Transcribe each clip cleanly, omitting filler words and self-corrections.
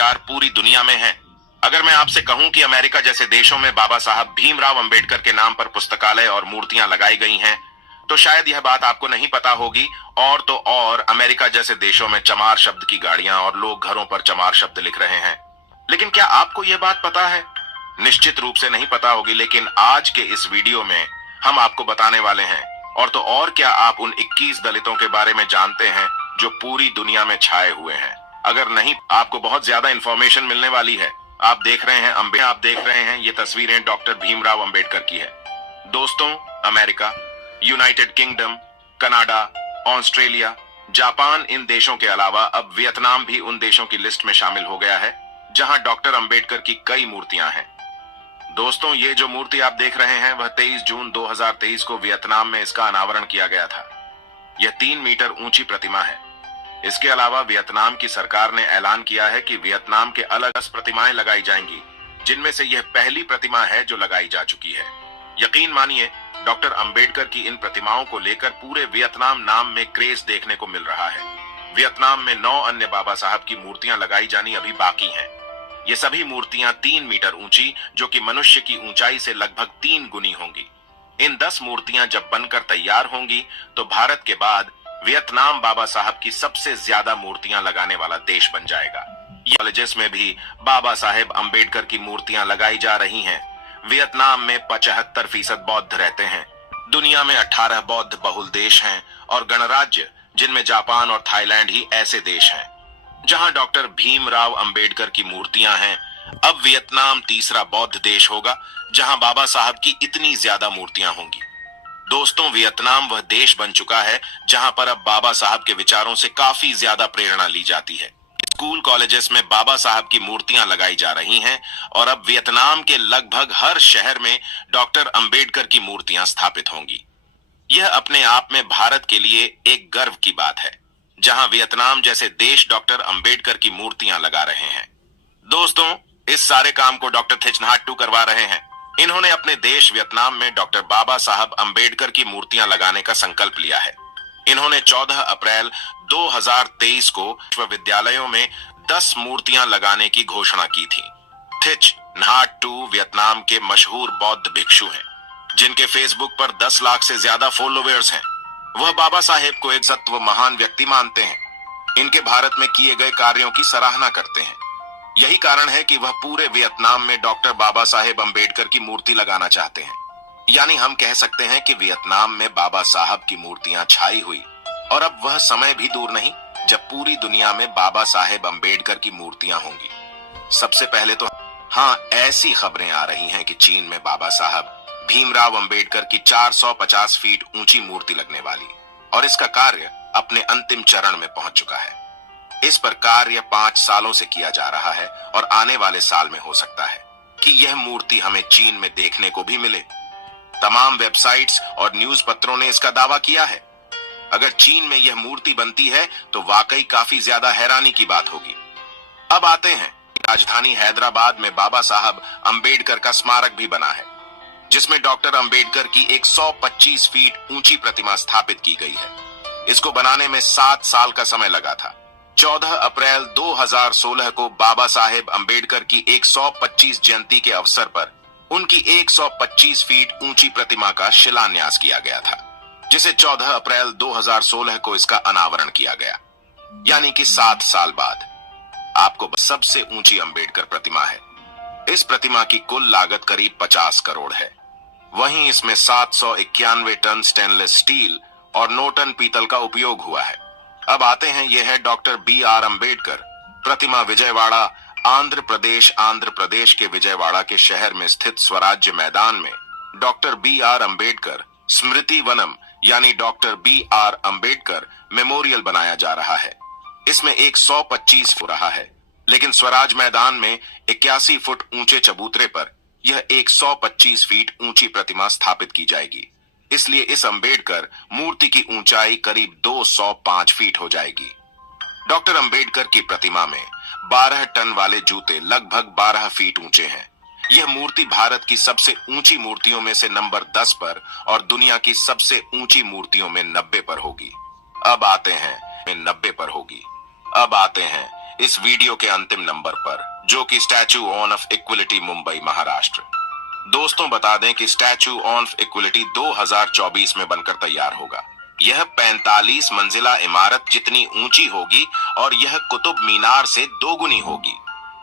प्रचार पूरी दुनिया में है। अगर मैं आपसे कहूं कि अमेरिका जैसे देशों में बाबा साहब भीमराव अंबेडकर के नाम पर पुस्तकालय और मूर्तियां लगाई गई हैं, तो शायद यह बात आपको नहीं पता होगी। और तो और अमेरिका जैसे देशों में चमार शब्द की गाड़ियां और लोग घरों पर चमार शब्द लिख रहे हैं। लेकिन क्या आपको यह बात पता है? निश्चित रूप से नहीं पता होगी, लेकिन आज के इस वीडियो में हम आपको बताने वाले हैं। और तो और क्या आप उन 21 दलितों के बारे में जानते हैं जो पूरी दुनिया में छाए हुए हैं? अगर नहीं, आपको बहुत ज्यादा इंफॉर्मेशन मिलने वाली है। आप देख रहे हैं ये तस्वीरें डॉक्टर भीमराव अंबेडकर की है। दोस्तों, America, United Kingdom, Canada, Australia, Japan, इन देशों के अलावा अब वियतनाम भी उन देशों की लिस्ट में शामिल हो गया है जहां डॉक्टर अंबेडकर की कई मूर्तियां हैं। दोस्तों, ये जो मूर्ति आप देख रहे हैं वह 23 जून 2023 को वियतनाम में इसका अनावरण किया गया था। यह 3 मीटर ऊंची प्रतिमा है। इसके अलावा वियतनाम की सरकार ने ऐलान किया है कि वियतनाम के अलग 10 प्रतिमाएं लगाई जाएंगी, जिनमें से यह पहली प्रतिमा है जो लगाई जा चुकी है। यकीन मानिए, डॉक्टर अंबेडकर की इन प्रतिमाओं को लेकर पूरे वियतनाम नाम में क्रेज देखने को मिल रहा है। वियतनाम में 9 अन्य बाबा साहब की मूर्तियां लगाई जानी अभी बाकी हैं। ये सभी मूर्तियां 3 मीटर ऊंची, जो कि मनुष्य की ऊंचाई से लगभग 3 गुनी होंगी। इन 10 मूर्तियां जब बनकर तैयार होंगी तो भारत के बाद वियतनाम बाबा साहब की सबसे ज्यादा मूर्तियां लगाने वाला देश बन जाएगा। कॉलेजेस में भी बाबा साहेब अंबेडकर की मूर्तियां लगाई जा रही हैं। वियतनाम में 75% बौद्ध रहते हैं। दुनिया में 18 बौद्ध बहुल देश हैं और गणराज्य, जिनमें जापान और थाईलैंड ही ऐसे देश हैं जहां डॉक्टर भीमराव अंबेडकर की मूर्तियां हैं। अब वियतनाम तीसरा बौद्ध देश होगा जहां बाबा साहब की इतनी ज्यादा मूर्तियां होंगी। दोस्तों, वियतनाम वह देश बन चुका है जहां पर अब बाबा साहब के विचारों से काफी ज्यादा प्रेरणा ली जाती है। स्कूल कॉलेजेस में बाबा साहब की मूर्तियां लगाई जा रही हैं और अब वियतनाम के लगभग हर शहर में डॉक्टर अंबेडकर की मूर्तियां स्थापित होंगी। यह अपने आप में भारत के लिए एक गर्व की बात है, जहां वियतनाम जैसे देश डॉक्टर अंबेडकर की मूर्तियां लगा रहे हैं। दोस्तों, इस सारे काम को डॉक्टर थिच नहाट टू करवा रहे हैं। इन्होंने अपने देश वियतनाम में डॉक्टर बाबा साहब अंबेडकर की मूर्तियां लगाने का संकल्प लिया है। इन्होंने 14 अप्रैल 2023 को विश्वविद्यालयों में 10 मूर्तियां लगाने की घोषणा की थी। थिच नहाट टू वियतनाम के मशहूर बौद्ध भिक्षु हैं, जिनके फेसबुक पर 10 लाख से ज्यादा फॉलोअर्स हैं। वह बाबा साहेब को एक सत्व महान व्यक्ति मानते हैं। इनके भारत में किए गए कार्यों की सराहना करते हैं। यही कारण है कि वह पूरे वियतनाम में डॉक्टर बाबा साहेब अंबेडकर की मूर्ति लगाना चाहते हैं। यानी हम कह सकते हैं कि वियतनाम में बाबा साहब की मूर्तियां छाई हुई, और अब वह समय भी दूर नहीं जब पूरी दुनिया में बाबा साहेब अंबेडकर की मूर्तियां होंगी। सबसे पहले तो ऐसी खबरें आ रही हैं कि चीन में बाबा साहब भीमराव अंबेडकर की 450 फीट ऊंची मूर्ति लगने वाली, और इसका कार्य अपने अंतिम चरण में पहुंच चुका है। इस पर कार्य 5 सालों से किया जा रहा है और आने वाले साल में हो सकता है कि यह मूर्ति हमें चीन में देखने को भी मिले। तमाम वेबसाइट्स और न्यूज पत्रों ने इसका दावा किया है। अगर चीन में यह मूर्ति बनती है तो वाकई काफी ज्यादा हैरानी की बात होगी। अब आते हैं, राजधानी हैदराबाद में बाबा साहब अंबेडकर का स्मारक भी बना है, जिसमें डॉक्टर अंबेडकर की 125 फीट ऊंची प्रतिमा स्थापित की गई है। इसको बनाने में 7 साल का समय लगा था। 14 अप्रैल 2016 को बाबा साहेब अंबेडकर की 125 जयंती के अवसर पर उनकी 125 फीट ऊंची प्रतिमा का शिलान्यास किया गया था, जिसे 14 अप्रैल 2016 को इसका अनावरण किया गया। यानी कि 7 साल बाद आपको सबसे ऊंची अंबेडकर प्रतिमा है। इस प्रतिमा की कुल लागत करीब 50 करोड़ है। वहीं इसमें 791 टन स्टेनलेस स्टील और 9 टन पीतल का उपयोग हुआ है। अब आते हैं, यह है डॉक्टर BR अंबेडकर प्रतिमा विजयवाड़ा, आंध्र प्रदेश के विजयवाड़ा के शहर में स्थित स्वराज्य मैदान में डॉक्टर BR अंबेडकर स्मृति वनम यानी डॉक्टर BR अंबेडकर मेमोरियल बनाया जा रहा है। इसमें 125 हो रहा है, लेकिन स्वराज मैदान में 81 फुट ऊंचे चबूतरे पर यह 125 फीट ऊंची प्रतिमा स्थापित की जाएगी। इसलिए इस अंबेडकर मूर्ति की ऊंचाई करीब 205 फीट हो जाएगी। डॉक्टर अंबेडकर की प्रतिमा में 12 टन वाले जूते लगभग 12 फीट ऊंचे हैं। यह मूर्ति भारत की सबसे ऊंची मूर्तियों में से नंबर 10 पर और दुनिया की सबसे ऊंची मूर्तियों में 90 पर होगी। अब आते हैं इस वीडियो के अंतिम नंबर पर, जो कि statue of equality Mumbai Maharashtra. दोस्तों बता दें कि स्टैचू ऑफ इक्वलिटी 2024 में बनकर तैयार होगा। यह 45 मंजिला इमारत जितनी ऊंची होगी और यह कुतुब मीनार से दोगुनी होगी।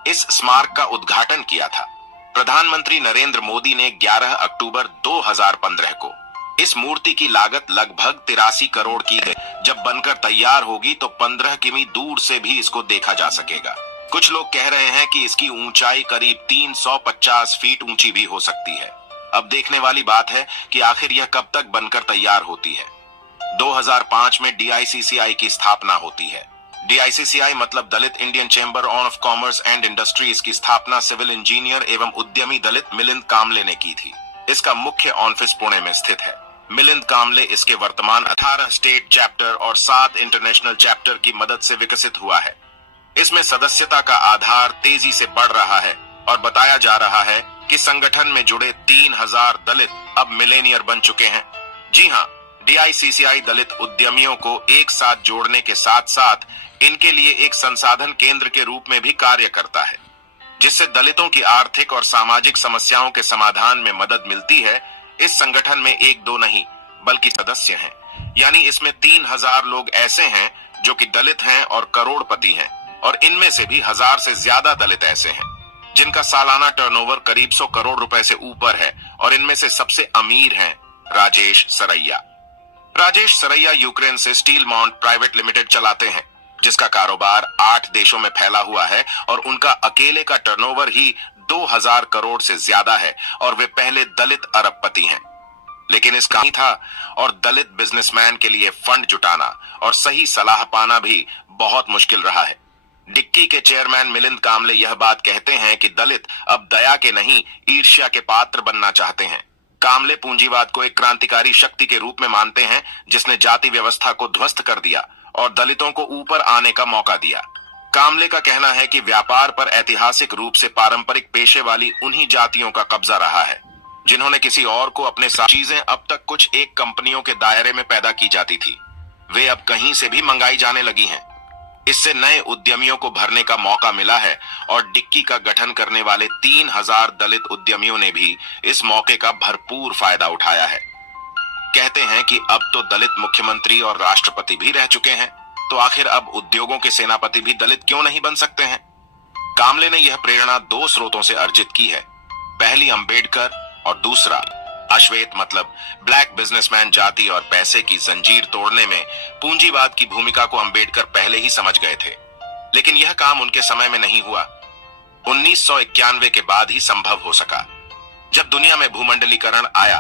इस स्मारक का उद्घाटन किया था प्रधानमंत्री नरेंद्र मोदी ने 11 अक्टूबर 2015 को। इस मूर्ति की लागत लगभग 83 करोड़ की है। जब बनकर तैयार होगी तो 15 किमी दूर से भी इसको देखा जा सकेगा। कुछ लोग कह रहे हैं कि इसकी ऊंचाई करीब 350 फीट ऊंची भी हो सकती है। अब देखने वाली बात है कि आखिर यह कब तक बनकर तैयार होती है। 2005 में DICCI की स्थापना होती है। DICCI मतलब Dalit Indian Chamber of Commerce and Industries की स्थापना सिविल इंजीनियर एवं उद्यमी दलित मिलिंद कामले ने की थी। इसका मुख्य ऑफिस पुणे में स्थित है। मिलिंद कामले इसके वर्तमान 18 स्टेट चैप्टर और 7 इंटरनेशनल चैप्टर की मदद से विकसित हुआ है। इसमें सदस्यता का आधार तेजी से बढ़ रहा है और बताया जा रहा है कि संगठन में जुड़े 3000 दलित अब मिलेनियर बन चुके हैं। जी हाँ, DICCI दलित उद्यमियों को एक साथ जोड़ने के साथ साथ इनके लिए एक संसाधन केंद्र के रूप में भी कार्य करता है, जिससे दलितों की आर्थिक और सामाजिक समस्याओं के समाधान में मदद मिलती है। इस संगठन में एक दो नहीं बल्कि सदस्य हैं, यानी इसमें 3000 लोग ऐसे हैं जो कि दलित हैं और करोड़पति हैं, और इनमें से भी 1000 से ज्यादा दलित ऐसे हैं जिनका सालाना टर्नओवर करीब 100 करोड़ रुपए से ऊपर है, और इनमें से सबसे अमीर हैं राजेश सरैया। राजेश सरैया यूक्रेन से स्टील माउंट प्राइवेट लिमिटेड चलाते हैं, जिसका कारोबार 8 देशों में फैला हुआ है, और उनका अकेले का टर्नओवर ही 2000 करोड़ से ज्यादा है, और वे पहले दलित अरबपति हैं। लेकिन इस काम था, और दलित बिजनेसमैन के लिए फंड जुटाना और सही सलाह पाना भी बहुत मुश्किल रहा है। डिक्की के चेयरमैन मिलिंद कामले यह बात कहते हैं कि दलित अब दया के नहीं ईर्ष्या के पात्र बनना चाहते हैं। कामले पूंजीवाद को एक क्रांतिकारी शक्ति के रूप में मानते हैं, जिसने जाति व्यवस्था को ध्वस्त कर दिया और दलितों को ऊपर आने का मौका दिया। कामले का कहना है कि व्यापार पर ऐतिहासिक रूप से पारंपरिक पेशे वाली उन्हीं जातियों का कब्जा रहा है, जिन्होंने किसी और को अपने साथ चीजें अब तक कुछ एक कंपनियों के दायरे में पैदा की जाती थी, वे अब कहीं से भी मंगाई जाने लगी हैं। इससे नए उद्यमियों को भरने का मौका मिला है, और डिक्की का गठन करने वाले 3000 दलित उद्यमियों ने भी इस मौके का भरपूर फायदा उठाया है। कहते हैं कि अब तो दलित मुख्यमंत्री और राष्ट्रपति भी रह चुके हैं, तो आखिर अब उद्योगों के सेनापति भी दलित क्यों नहीं बन सकते हैं। कामले ने यह प्रेरणा 2 स्रोतों से अर्जित की है। पहली अंबेडकर और दूसरा अश्वेत मतलब ब्लैक बिजनेसमैन। जाति और पैसे की जंजीर तोड़ने में पूंजीवाद की भूमिका को अंबेडकर पहले ही समझ गए थे, लेकिन यह काम उनके समय में नहीं हुआ। 1991 के बाद ही संभव हो सका। जब दुनिया में भूमंडलीकरण आया,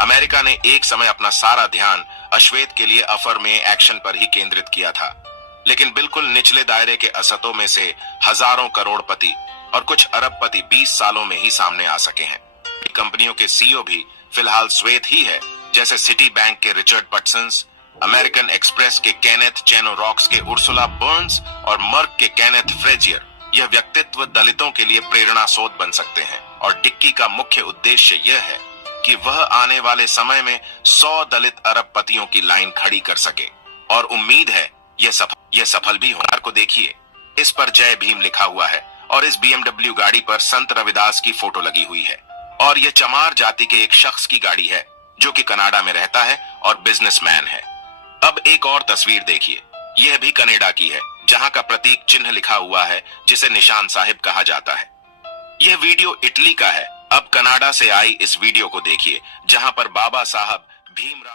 अमेरिका ने एक समय अपना सारा ध्यान अश्वेत के लिए अफर्मेटिव एक्शन पर ही केंद्रित किया था, लेकिन बिल्कुल निचले दायरे के असतों में से हजारों करोड़पति और कुछ अरबपति 20 सालों में ही सामने आ सके हैं। कंपनियों के CEO भी फिलहाल श्वेत ही है, जैसे सिटी बैंक के रिचर्ड पटसन्स, अमेरिकन एक्सप्रेस के केनेथ चेनोरॉक्स के उर्सुला बर्न्स और मर्क के केनेथ फ्रेजियर। यह व्यक्तित्व दलितों के लिए प्रेरणा स्रोत बन सकते हैं, और डिक्की का मुख्य उद्देश्य यह है कि वह आने वाले समय में 100 दलित अरबपतियों की लाइन खड़ी कर सके, और उम्मीद है यह सफल भी होने को। देखिए, इस पर जय भीम लिखा हुआ है, और इस BMW गाड़ी पर संत रविदास की फोटो लगी हुई है, और यह चमार जाति के एक शख्स की गाड़ी है जो कि कनाडा में रहता है और बिजनेसमैन है। अब एक और तस्वीर देखिए, यह भी कनाडा की है, जहां का प्रतीक चिन्ह लिखा हुआ है जिसे निशान साहिब कहा जाता है। यह वीडियो इटली का है। अब कनाडा से आई इस वीडियो को देखिए, जहां पर बाबा साहब भीमराव